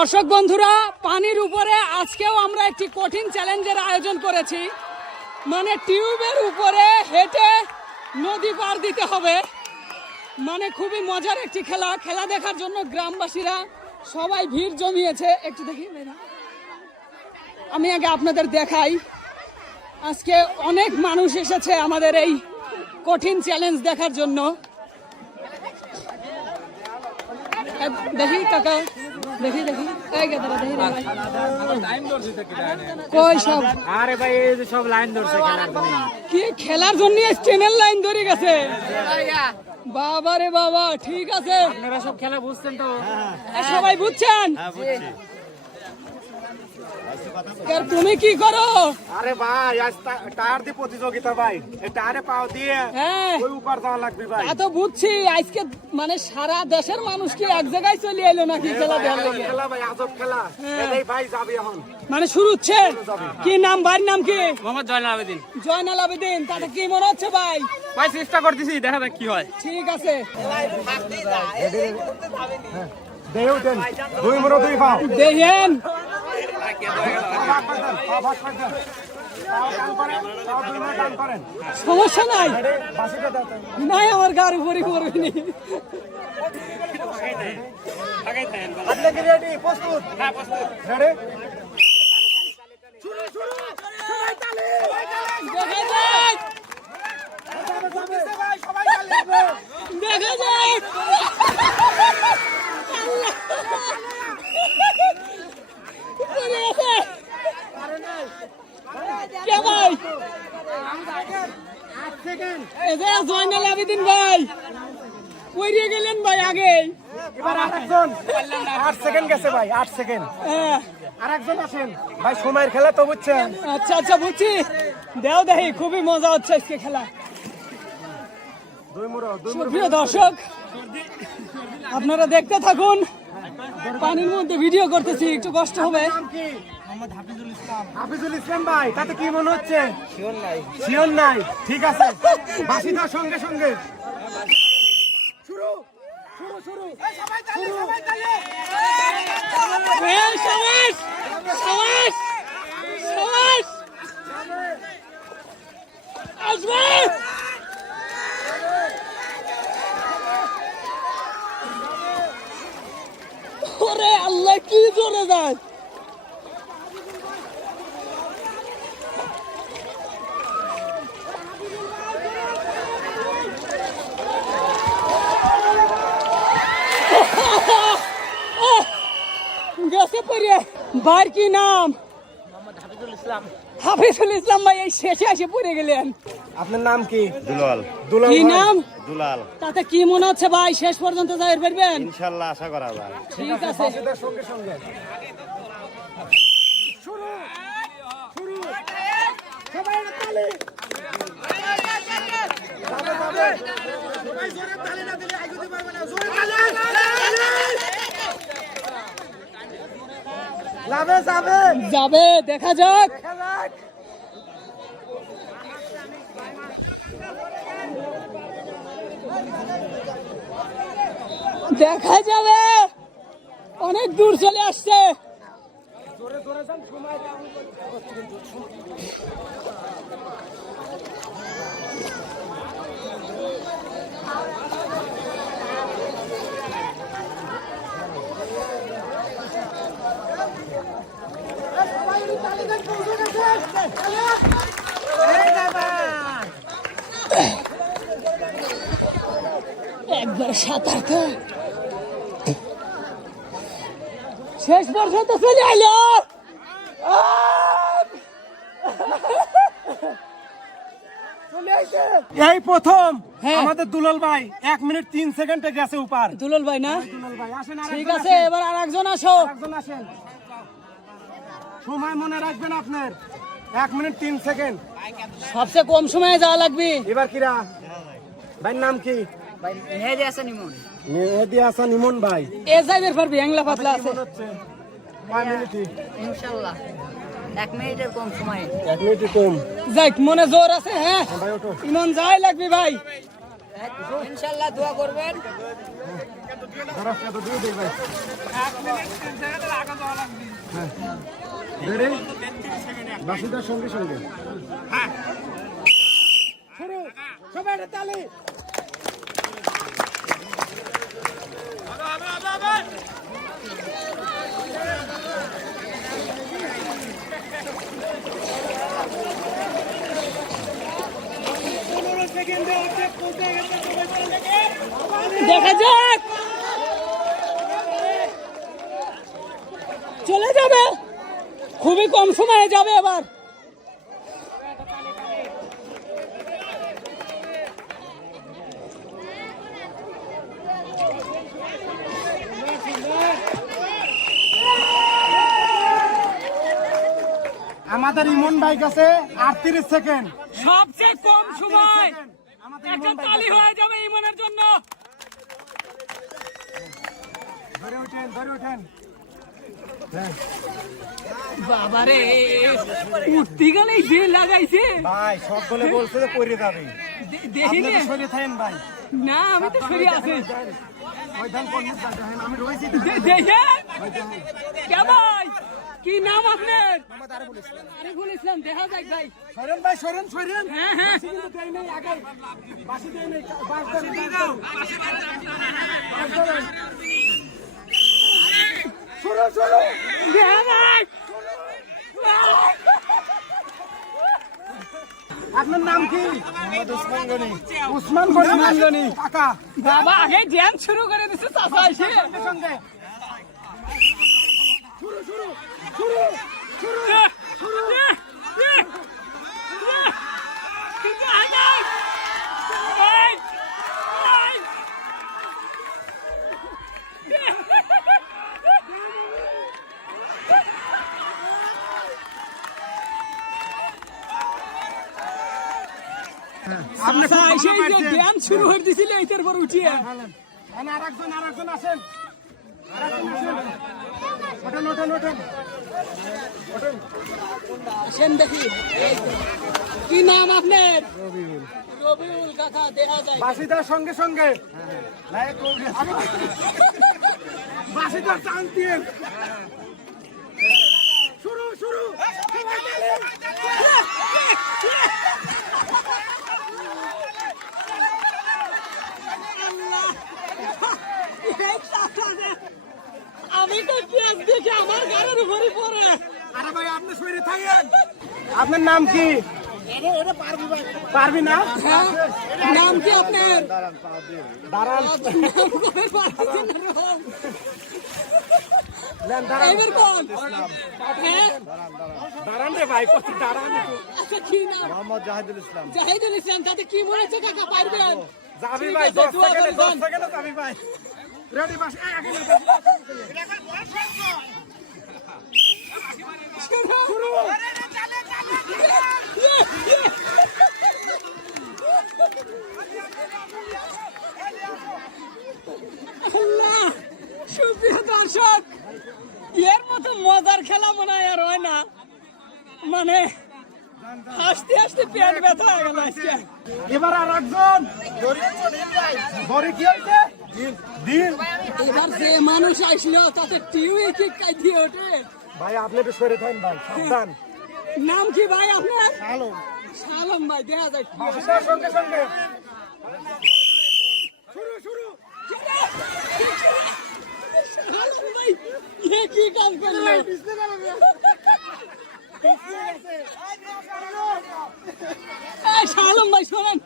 দর্শক বন্ধুরা, পানির উপরে আজকেও আমরা একটি কঠিন চ্যালেঞ্জের আয়োজন করেছি। মানে টিউবের উপরে হেঁটে নদী পার দিতে হবে। মানে খুবই মজার একটি খেলা। খেলা দেখার জন্য গ্রামবাসীরা সবাই ভিড় জমিয়েছে। একটু দেখি, আমি আগে আপনাদের দেখাই। আজকে অনেক মানুষ এসেছে আমাদের এই কঠিন চ্যালেঞ্জ দেখার জন্য। দেখি কাকা, দেখি দেখি কই সব। আরে ভাই এই যে সব লাইন ধরছে খেলার জন্য। কি খেলার জন্য ট্রেনের লাইন ধরে গেছে? বাবা রে বাবা, ঠিক আছে। আপনারা সব খেলা বুঝছেন তো? সবাই বুঝছেন? তুমি কি করো? আরে ভাই আজ টায়ার দিয়ে প্রতিযোগিতা ভাই, এই টায়ারে পাও দিয়ে ওই উপর যাওয়া লাগবে ভাই। তা তো বুঝছি। আজকে মানে সারা দেশের মানুষ কি এক জায়গায় চলে এলো নাকি খেলা দেখার লাগে? খেলা ভাই, আজব খেলা। এই ভাই যাবে এখন, মানে শুরু হচ্ছে। কি নাম? ভাইয়ের নাম কি? মোহাম্মদ জয়নাল আবেদিন। জয়নাল আবেদিন। তাতে কি মনে হচ্ছে ভাই? ভাই চেষ্টা করতেছি, দেখা যাক কি হয়। ঠিক আছে, দেও দেন, দুই মরো দুই পাও দেখেন। সমস্যা নাই, নাই আমার গার উপরে করবেনি। প্রস্তুত? রেডি? দেখা যাক, দেখা যাক। কে ভাই? জয়নাল আবেদিন ভাই পড়িয়ে গেলেন ভাই আগে। এবার আরেকজন 8 সেকেন্ড গেছে ভাই, 8 সেকেন্ড। আরেকজন আছেন ভাই, সময়ের খেলা তো বুঝছেন। আচ্ছা আচ্ছা, বুঝছি। দেও দেখি, খুবই মজা হচ্ছে আজকে খেলা। প্রিয় দর্শক, আপনারা দেখতে থাকুন। পানির মধ্যে ভিডিও করতেছি, একটু কষ্ট হবে। হাফিজুল ইসলাম ভাই, তাতে কি মনে হচ্ছে? শিওর নাই। ঠিক আছে, বাসি দাও সঙ্গে সঙ্গে। শুরু শুরু শুরু সাবাস সাবাস সাবাস। আসবে। ওরে আল্লাহ, কি জোরে যায়। গেছে পড়ে। ভাইয়ের কি নাম? হাফিজুল ইসলাম। হাফিজুল ইসলাম ভাই, এই শেষে এসে পড়ে গেলেন। আপনার নাম কি? দুলাল। দুলাল কি ভাই। নাম? দুলাল। তাতে কি মনে হচ্ছে ভাই, শেষ পর্যন্ত যাই পারবেন? ইনশাআল্লাহ, আশা করা যায়। ঠিক আছে, বাসি দাও সঙ্গে সঙ্গে। শুরু শুরু, সবাই তালি। যাবে যাবে, সবাই জোরে তালি না দিলে আগে দিতে পারবে না। জোরে তালি। যাবে যাবে যাবে, দেখা যাক। দেখা যাক। দেখা যাবে। অনেক দূর চলে আসছে। জোরে জোরে যান, সময় দাও। একবার সাঁতার তো শেষ পর্যন্ত চলে আইলো। এই প্রথম হ্যাঁ। আমাদের দুলাল ভাই 1 মিনিট 3 সেকেন্ডে গেছে উপর। দুলাল ভাই না? দুলাল ভাই আসেন, ঠিক আছে, এবার আর একজন আসো। আরেকজন আসেন। সময় মনে রাখবেন আপনার, 1 মিনিট 3 সেকেন্ড। সবচেয়ে কম সময়ে যাওয়া লাগবে। এবার কিরা ভাই, নাম কি? ভাই মেহেদি হাসান ইমন। মেহেদি হাসান ইমন ভাই। এ যাইবের পারবি, অ্যাংলা পাতলা আছে। মনে হচ্ছে 5 মিনিটই। ইনশাআল্লাহ 1 মিনিটের কম সময়ে। 1 মিনিটই কম। যাই, মনে জোর আছে। হ্যাঁ ভাই ওঠো। ইমন, যাই লাগবে ভাই। ইনশাআল্লাহ দোয়া করবেন। ধরো, দিয়ে দেই ভাই। রেডি বাসি দেওয়ার সঙ্গে সঙ্গে শুরু সবাই একটা তালি দেখা যাক চলে যাবে খুবই কম সময়ে যাবে এবার আমাদের ইমন বাইক আছে 38 সেকেন্ড সবচেয়ে কম সময় একটা তালি হয়ে যাবে ইমনের জন্য ধরে ওঠেন বাবারে উঠতে গেলে যে লাগাইছে ভাই সব বলে বলছে যে পড়ে যাবে দেখিনি আপনি সরে থাকেন ভাই না আমি তো সরি আছি ওই ধান কোন আমি রয়েছি দেখে কে ভাই কি নাম আপনার আরিফুল ইসলাম দেখা যাক ভাই সরেন হ্যাঁ হ্যাঁ কিন্তু দেই নাই আগে বাসি দেই নাই বাস দেন শুরু দেখা যাক আপনার নাম কি উসমান গনি কাকা বাবা আগে ড্যান্স শুরু করে দিছে চাচা এসে সঙ্গে সঙ্গে শুরু আপনি এসে যে ড্যান্স শুরু করে দিছিল এইটার পর উঠিয়ে আরেকজন আসেন ওঠেন আসেন দেখি কি নাম আপনার রবিউল কাকা দেখা যায় বাসিদার সঙ্গে সঙ্গে বাসিদার চান্স দিয়ে শুরু আমি তো ড্রেস দেখে আমার গাড়ির উপরে পড়ে আরে ভাই আপনি শুয়ে থাকেন আপনার নাম কি পারবি না হ্যাঁ? নাম কি আপনার দাঁড়ান নাম কবে পারছেন না রকম এবার বল হ্যাঁ দাঁড়ান রে ভাই কত দাঁড়ান আচ্ছা কি নাম মোহাম্মদ জাহিদুল ইসলাম জাহিদুল ইসলাম তাতে কি মনে হচ্ছে কাকা পারবেন যাবি ঠিক ভাই আছে, 10 দোয়া সেকেন্ডে করে 10 সেকেন্ডে যাবি ভাই রেডি বাস শুরু আল্লাহ সুপ্রিয় দর্শক এর মতো মজার খেলা মনে হয় আর হয় না মানে হাসতে হাসতে পেট ব্যথা হয়ে গেল আজকে এবার আরেকজন দড়ি কি হইছে দিন এবার যে মানুষ আসলো তাতে টিউই কি কাই দিয়ে ওঠে ভাই আপনি একটু সরে থাকেন ভাই সাবধান নাম কি ভাই আপনার হ্যালো সালাম ভাই দেখা যায় কি হয়। বাসিদার সঙ্গে সঙ্গে শুরু সালাম ভাই এ কি কাজ করলো এই সালাম ভাই শোনেন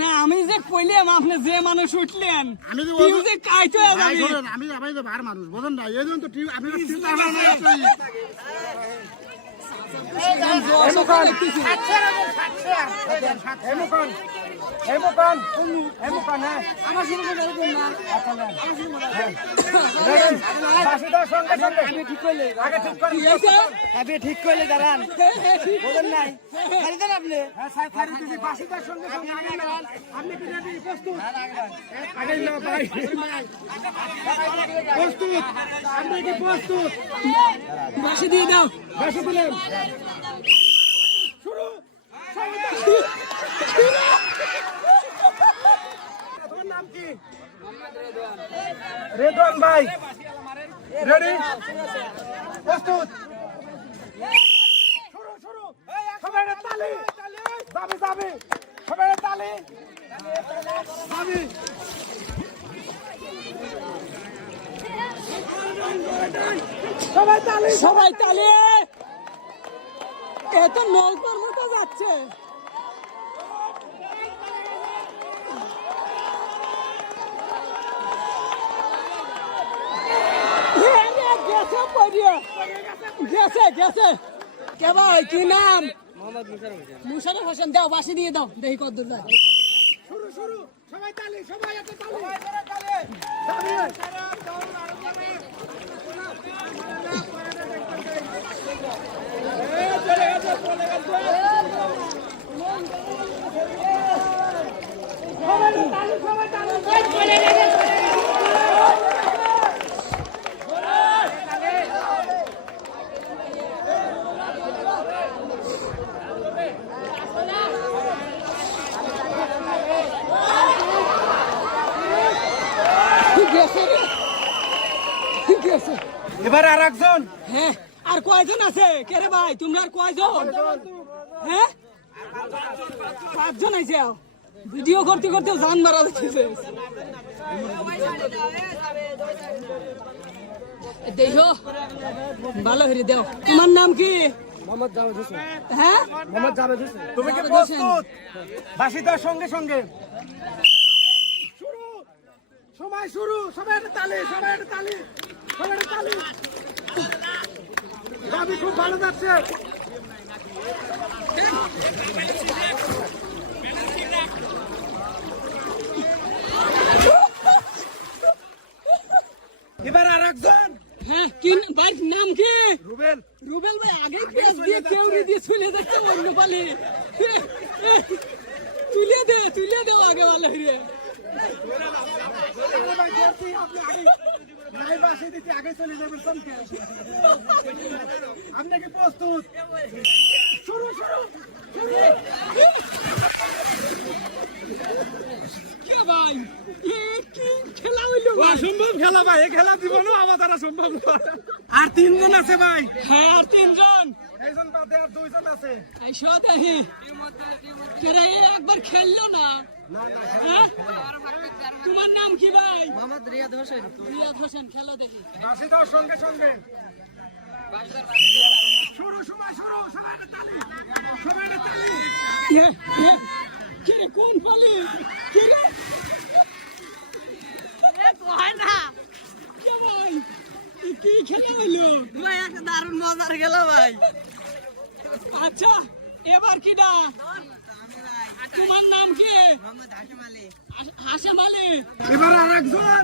না আমি যে কইলাম আপনি যে মানুষ উঠলেন টিউ যে কাইতে যাবে আমি তো বার মানুষ বোঝেন না এই জন্য তো আপনি আমার শুরু করে দেন না আমি ঠিক করলে আগে ঠিক করে কি হয়েছে? আপনি ঠিক করলে দাঁড়ান ঠিক বলেন নাই খালি দেন আপনি হ্যাঁ স্যার খালি দিদি বাসিদার সঙ্গে সঙ্গে আগে না আপনি কি রেডি প্রস্তুত আগে না ভাই প্রস্তুত আপনি কি প্রস্তুত বাসে দিয়ে দাও বাসি দিলেন শুরু তোমার নাম কি রেদওয়ান ভাই রেডি প্রস্তুত শুরু শুরু সবাই তালি যাবে যাবে সবাই তালি যাবে সবাই তালি সবাই তালি এত নৌকার মতো যাচ্ছে গেছে পড়িয়ে গেছে গেছে কে ভাই কি নাম মুশারফ হোসেন দাও বাসি দিয়ে দাও দেখি কত দূর যায় শুরু শুরু সবাই তালি সবাই এত তালি গেছে রে গেছে এবার আর একজন হ্যাঁ আর কয়জন আছে কে রে ভাই তোমরা আর কয়জন হ্যাঁ 5 জন আছে ভিডিও করতে করতে জান মারা যাচ্ছে দেখো ভালো করে দাও তোমার নাম কি মোহাম্মদ জাভেদ হোসেন হ্যাঁ মোহাম্মদ জাভেদ হোসেন তুমি কি জাভেদ হোসেন। প্রস্তুত বাঁশি দেওয়ার সঙ্গে সঙ্গে শুরু সময় শুরু সবাই একটা তালি সবাই একটা তালি সবাই একটা তালি গাবি খুব ভালো যাচ্ছে এবার আর একজন হ্যাঁ কি ভাই নাম কি রুবেল রুবেল ভাই আগে পেঁয়াজ দিয়ে কেউরি দিয়ে চলে যাচ্ছে অন্য পালে তুলে দে আগে ভালো রে ভাই করছি আপনি আগে নাই বাসে দিতে আগে চলে যাবেন চমকে আপনি কি প্রস্তুত শুরু শুরু কে ভাই এ কি খেলা হইলো ভাই? অসম্ভব খেলা ভাই এই খেলা জীবনও আমার দ্বারা সম্ভব নয় আর তিনজন আছে ভাই হ্যাঁ আর 3 জন একজন বাদে আর দুইজন আছে এই শত হে কেরে একবার খেললো না হ্যাঁ তোমার নাম কি ভাই মোহাম্মদ রিয়াদ হোসেন রিয়াদ হোসেন খেলো দেখি বাসি দেওয়ার সঙ্গে সঙ্গে শুরু সময় শুরু সবাই একটা তালি সবাই একটা তালি কেরে কোন পালি কেরে হয় না কে ভাই এ কি খেলা হইলো ভাই একটা দারুণ মজার গেল ভাই আচ্ছা এবার কি না তোমার নাম কি মোহাম্মদ হাকিম আলী হাশেম আলী এবার আর একজন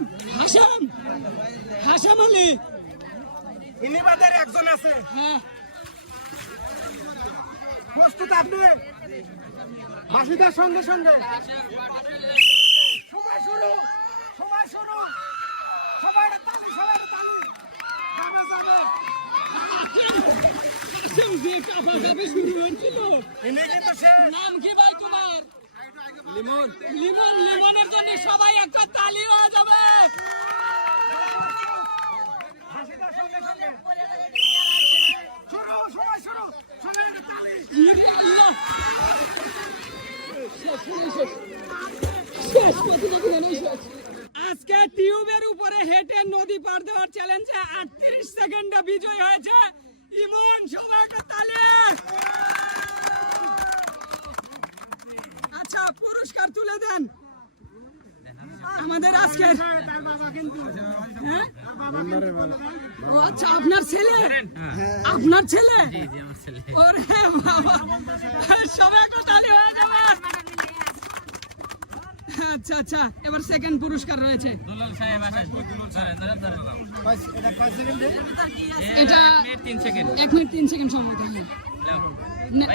হাশেম আলী ইনি বাদের একজন আছে হ্যাঁ প্রস্তুত আপনি বাসি দেওয়ার সঙ্গে সঙ্গে সময় শুরু সময় শুরু সবাই একটা তালি সবাই একটা তালি যাবে যাবে হাশেম যে কাপাকাপি শুরু হয়েছিল ইনি কিন্তু শেষ নাম কি ভাই তোমার লিমনের জন্য সবাই একটা তালি হয়ে যাবে বাসি দেওয়ার সঙ্গে সঙ্গে শুরু সময় শুরু সবাই একটা তালি ইয়ে আল্লাহ শেষ প্রতিযোগিতা নেই শেষ আজকে টিউবের উপরে হেঁটে নদী পার দেওয়ার চ্যালেঞ্জে 38 সেকেন্ডে বিজয় হয়েছে ইমন সবাই একটা তালি আচ্ছা পুরস্কার তুলে দেন আমাদের আজকে হ্যাঁ? ও আচ্ছা আপনার ছেলে আপনার ছেলে ওরে বাবা সবাই একটা তালি হয়ে যাবে আচ্ছা আচ্ছা এবার সেকেন্ড পুরস্কার রয়েছে এটা 1 মিনিট 3 সেকেন্ড সময় থাকবে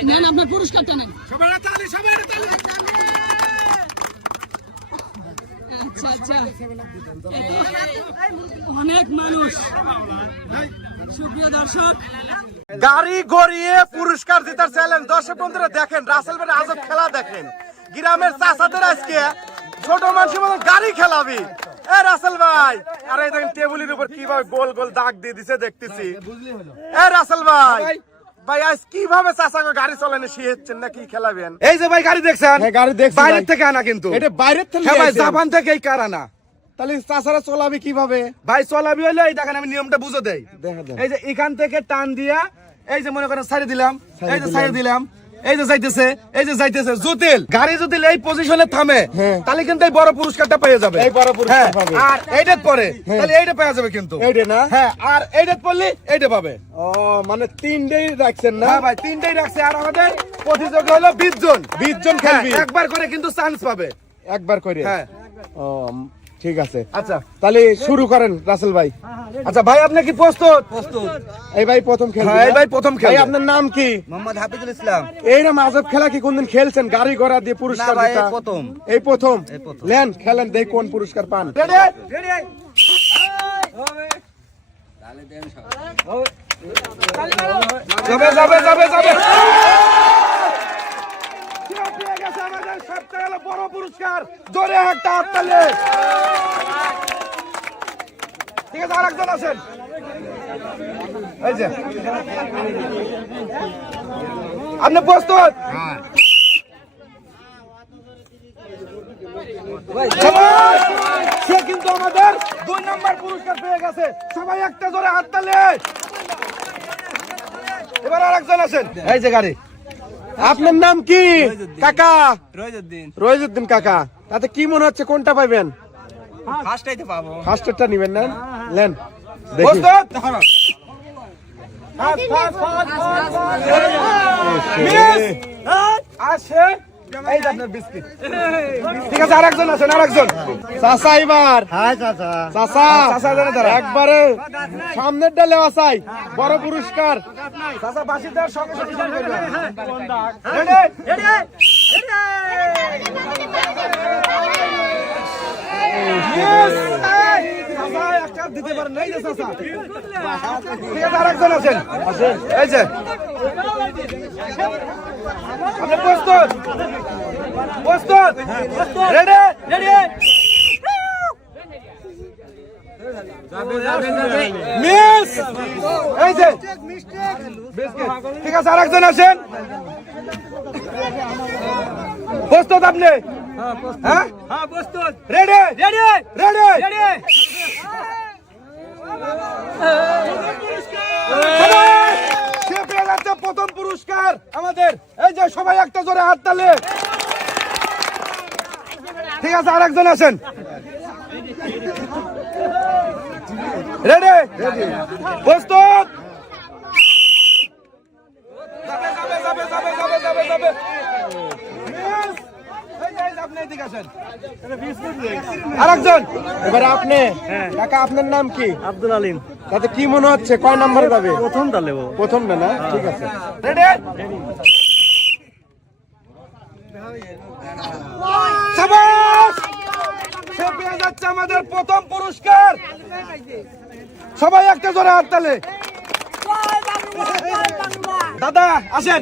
নেন আপনার পুরস্কারটা নেন সবাই একটা তালি সবাই একটা তালি আচ্ছা আচ্ছা অনেক মানুষ সুপ্রিয় দর্শক গাড়ি গড়িয়ে পুরস্কার জেতার চ্যালেঞ্জ দর্শক বন্ধুরা দেখেন রাসেল ভাই আজব খেলা দেখেন গ্রামের চাচাদের আজকে ছোট মানুষের মতো গাড়ি খেলাবি এ রাসেল ভাই, আরে এই দেখেন টেবিলের উপর কিভাবে গোল গোল দাগ দিয়ে দিছে দেখতেছি। এ রাসেল ভাই, ভাই আজ কিভাবে চাচাকে গাড়ি চালানো শিখেছেন নাকি খেলাবেন? এই যে ভাই গাড়ি দেখছেন, গাড়ি দেখছি বাইরের থেকে আনা কিন্তু এটা বাইরের থেকে হ্যাঁ ভাই, আইছেন। জাপান থেকে এই কার আনা। তাহলে চাচারা চলাবে কিভাবে? ভাই চলাবি হইলে এই দেখেন আমি নিয়মটা বুঝে দেই। দেখা দেন। এই যে এখান থেকে টান দিয়া এই যে মনে করেন ছাড়ি দিলাম, এই যে ছাড়ি দিলাম, এই যে যাইতেছে, এই যে যাইতেছে। জুতিল গাড়ি যদি এই পজিশনে থামে তাহলে কিন্তু এই বড় পুরস্কারটা পেয়ে যাবে। এই বড় পুরস্কার হ্যাঁ, পাবে। আর এইটা পরে তাহলে এইটা পেয়ে যাবে কিন্তু। এইটা না? হ্যাঁ, আর এইটা পড়লে এইটা পাবে। ও মানে তিনটেই রাখছেন না? হ্যাঁ ভাই, তিনটেই রাখছে। আর আমাদের প্রতিযোগী হলো 20 জন। 20 জন খেলবি? হ্যাঁ, একবার করে কিন্তু চান্স পাবে। একবার করে? হ্যাঁ। ও ঠিক আছে, আচ্ছা তাহলে শুরু করেন রাসেল ভাই। আচ্ছা ভাই, আপনি কি প্রস্তুত? এই ভাই প্রথম খেলবে? হ্যাঁ, এই ভাই প্রথম ভাই খেলবে। আপনার নাম কি? মোহাম্মদ হাফিজুল ইসলাম। এইরকম আজব খেলা কি কোনদিন খেলছেন? গাড়ি ঘোড়া দিয়ে পুরস্কার না ভাই, দিতা? এই প্রথম। এই প্রথম? এই প্রথম। লেন খেলেন, দেখ কোন পুরস্কার পান। রেডি? যাবে যাবে যাবে যাবে। কে পেয়ে গেছে আমাদের সবচেয়ে হলো বড় পুরস্কার? জোরে একটা হাততালি। ঠিক আছে, আরেকজন আছেন। এই যে আপনি প্রস্তুত? শাবাশ! সে কিন্তু আমাদের 2 নম্বর পুরস্কার পেয়ে গেছে। সবাই একটা জোরে হাততালি। এবার আরেকজন আছেন। এই যে গাড়ি। আপনার নাম কি কাকা? রহিজউদ্দিন। রহিজউদ্দিন কাকা, তাতে কি মনে হচ্ছে কোনটা পাইবেন? ফার্স্ট আইতে পাবো। ফার্স্টেরটা নিবেন না? লেন দেখি। প্রস্তুত? মিস! আসে। এই যে আপনার বিস্কিট। ঠিক আছে, আরেকজন আছেন, আরেকজন। চাচা এবার। হাই চাচা। চাচা চাচা জানে তারা। একবারে সামনের ডালে আসাই বড় পুরস্কার। চাচা বাঁশি দেওয়ার সঙ্গে সঙ্গে শুরু করবেন। রেডি? Yes! চাচা একটা দিতে পারেন নাই যে চাচা। ঠিক আছে, আরেকজন আছেন। এই যে আপনি প্রস্তুত? প্রস্তুত? রেডি? মিস! এই যে বিস্কিট। ঠিক আছে, আরেকজন আছেন। প্রস্তুত আপনি? হ্যাঁ প্রস্তুত। রেডি? সে পেয়ে যাচ্ছে প্রথম পুরস্কার আমাদের। এই যে সবাই একটা জোরে হাততালি। ঠিক আছে, আরেকজন আছেন। রেডি? প্রস্তুত? যাবে। Miss! এই যে আপনি এদিকে আসেন। আরেকজন। এবার আপনি কাকা, আপনার নাম কি? আব্দুল আলিম। তাতে কি মনে হচ্ছে কয় নাম্বার যাবে? প্রথমটা লেবো। প্রথমটা না? ঠিক আছে। রেডি? শাবাশ! সে পেয়ে যাচ্ছে আমাদের প্রথম পুরস্কার। সবাই একটা জোরে হাততালি। দাদা আসেন।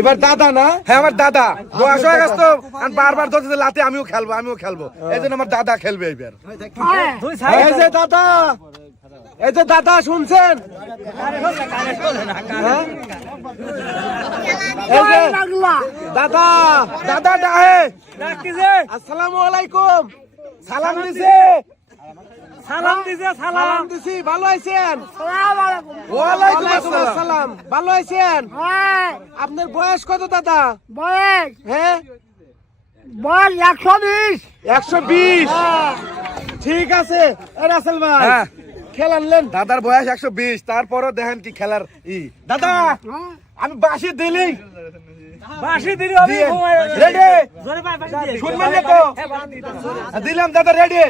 এবার দাদা না? হ্যাঁ, আমার দাদা বয়স হয়ে গেছে তো, আমি বারবার ধরতে লাতে আমিও খেলবো। এই জন্য আমার দাদা খেলবে এইবার। এই যে দাদা, এই যে দাদা শুনছেন? হ্যাঁ? এই যে দাদা, দাদা ডাহে। আসসালামু আলাইকুম। সালাম দিছে। সালাম দিছি। ভালো আছেন? ওয়ালাইকুম ওয়ালাইকুম আসসালাম। আসসালাম। ভালো আছেন? আপনার বয়স কত দাদা? বয়স হ্যাঁ, 120। 120। ঠিক আছে। এই রাসেল ভাই, হ্যাঁ। খেল আনলেন। দাদার বয়স 120, তারপরও দেখেন কি খেলার দাদা আমি বাঁশি দিলি রেডি শুনবেন না তো? দিলাম দাদা, রেডি?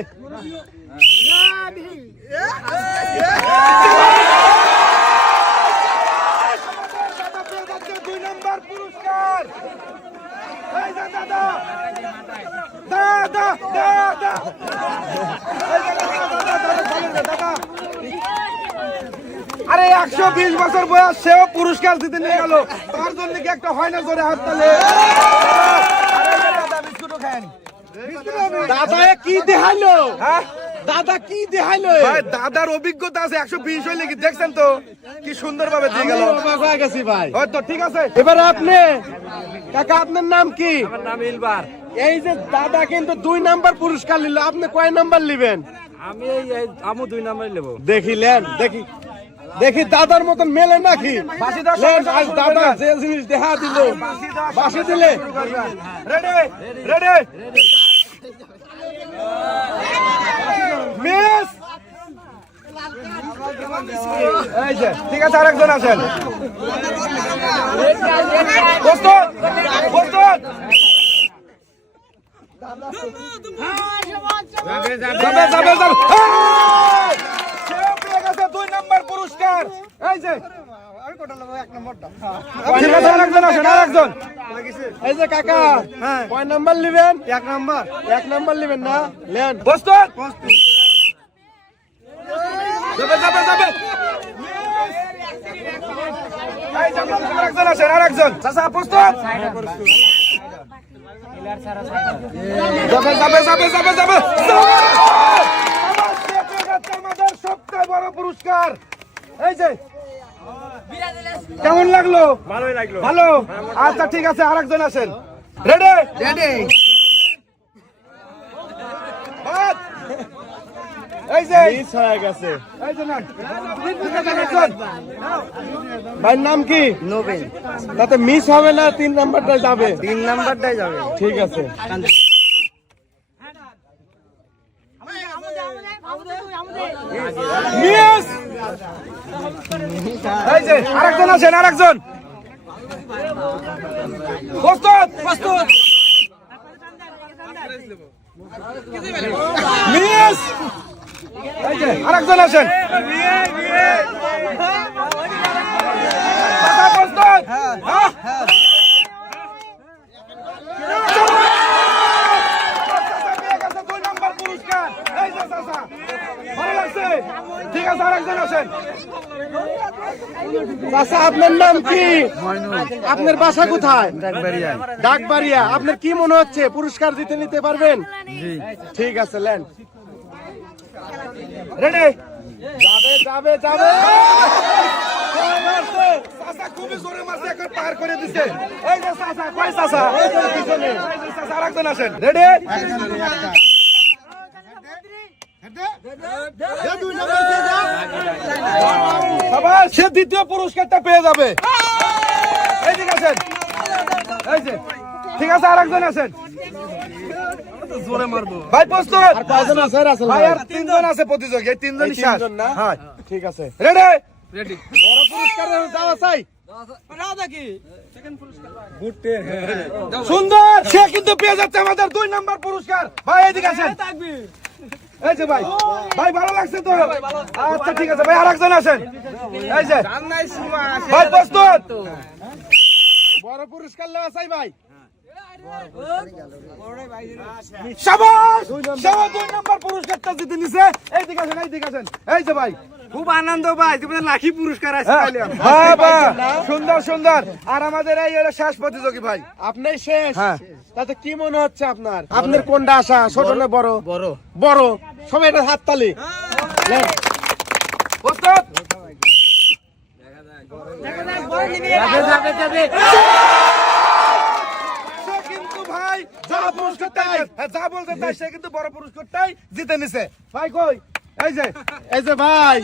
দুই নম্বর পুরস্কার। এই যে দাদা দাদা দাদা দাদা। আরে 120 বছর বয়স, সেও পুরস্কার দিতে নিয়ে গেল। তার জন্য কি একটা হয় না জোরে হাততালি? দাদা বিস্কুটও খান। দাদা এ কি দেখাইলো? হ্যাঁ দাদা কি দেখাইলো? ভাই দাদার অভিজ্ঞতা আছে 120 হইলে কি দেখছেন তো কি সুন্দর ভাবে দিয়ে গেল। অবাক হয়ে গেছি ভাই। হয়তো ঠিক আছে। এবার আপনি কাকা আপনার নাম কি? আমার নাম ইলবার। এই যে দাদা কিন্তু 2 নাম্বার পুরস্কার নিল, আপনি কয় নাম্বার নেবেন? আমি আমু 2 নাম্বার নেব। দেখিলেন, দেখি দাদার মতন মেলে নাকি? বাঁশি দাও, লেন, সঙ্গে আজ সঙ্গে দাদা করবেন। যে জিনিস দেখা দিল, বাঁশি দিলে রেডি রেডি মিস। এই যে ঠিক আছে, আরেকজন আছেন। প্রস্তুত প্রস্তুত। যাবে যাবে যাবে। এই! সেও পেয়ে গেছে 2 নাম্বার পুরস্কার। এই যে ঠিক আছে, আরেকজন আছেন, আরেকজন। এই যে কাকা কয় নাম্বার নেবেন? 1 নাম্বার নেবেন না? লেন প্রস্তুত যাবে যাবে যাবে। এই যে আরেকজন আছেন, আরেকজন। চাচা প্রস্তুত যাবে যাবে যাবে যাবে যাবে। আমাদের সবচেয়ে বড় পুরস্কার। এই যে কেমন লাগলো? ভালোই লাগলো। ভালো। আচ্ছা ঠিক আছে, আরেকজন আছেন। Ready ready. এই যে মিস হয়ে গেছে। এই যে না আরেকজন। ভাইয়ের নাম কি? নবীন তাতে মিস হবে না, 3 নাম্বারটাই যাবে। 3 নাম্বারটাই যাবে। ঠিক আছে। মিস। এই যে আরেকজন আছেন, আরেকজন। প্রস্তুত প্রস্তুত। মিস। এই যে আরেকজন আছেন। চাচা প্রস্তুত। হ্যাঁ। চাচা পেয়ে গেছে 2 নাম্বার পুরস্কার। এই যে চাচা, ভালো লাগছে। ঠিক আছে, আরেকজন আছেন। চাচা আপনার নাম কি? আপনার বাসা কোথায়? ডাকবাড়িয়া। আপনার কি মনে হচ্ছে পুরস্কার নিতে পারবেন? ঠিক আছে, লেন। রেডি যাবে যাবে যাবে। চাচা খুবই জোরে মারছে, একবার পার করে দিছে। এই যে চাচা, কই চাচা? এই যে পিছনে। এই যে চাচা, আরেকজন আছেন। রেডি শাবাশ, সে দ্বিতীয় পুরস্কারটা পেয়ে যাবে। এইদিকে আছেন। এই যে ঠিক আছে, আরেকজন আছেন। জোরে মারবো। ভাই প্রস্তুত। আর কয়জন আছে রাসেল ভাই ভাই? আর 3 জন আছে প্রতিযোগী, এই 3 জনই এই শেষ। 3 জন না? হ্যাঁ ঠিক আছে। Ready ready. বড় পুরস্কার যাওয়া চাই। সুন্দর, সে কিন্তু পেয়ে যাচ্ছে আমাদের 2 নাম্বার পুরস্কার। ভাই এদিকে আসেন। এই যে ভাই, ভাই ভালো লাগছে তো? আচ্ছা ঠিক আছে ভাই, আরেকজন আছেন। এই যে ভাই প্রস্তুত। বড় পুরস্কার লওয়া চাই ভাই। শাবাশ, সে 2 নাম্বার পুরস্কারটা জিতে নিছে। এইদিকে আসেন, এইদিকে আসেন। এই যে ভাই, খুব আনন্দ ভাই, জীবনে লাখি পুরস্কার আছে পাইলাম। বাবা সুন্দর সুন্দর। আর আমাদের এই হলো শেষ প্রতিযোগী ভাই। আপনি শেষ। হ্যাঁ। তাতে কি মনে হচ্ছে আপনার? আপনার কোনটা আশা, ছোট না বড়? বড়। বড়। সবাই এটা হাততালি। লেন। প্রস্তুত যাবে যাবে। সে কিন্তু ভাই যা পুরস্কারটাই, হ্যাঁ, যা বলতে তাই, সে কিন্তু বড় পুরস্কারটাই জিতে নিছে। ভাই কই? এই যে ভাই,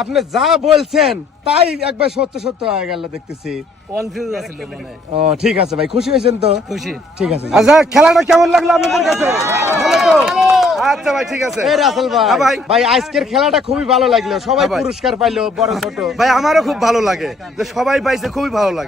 আপনি যা বলছেন তাই একবার সত্য সত্য হয়ে গেল দেখতেছি। কনফিউজ আছিল মানে। ও ঠিক আছে ভাই, খুশি হয়েছেন তো? খুশি। ঠিক আছে। আচ্ছা, খেলাটা কেমন লাগলো আপনাদের কাছে? ভালো তো? আচ্ছা ভাই, ঠিক আছে। এই রাসেল ভাই, হ্যাঁ ভাই। ভাই আজকের খেলাটা খুবই ভালো লাগলো, সবাই হ্যাঁ ভাই। পুরস্কার পাইলো, বড় ছোট। ভাই আমারও খুব ভালো লাগে যে সবাই পাইছে, খুবই ভালো লাগে।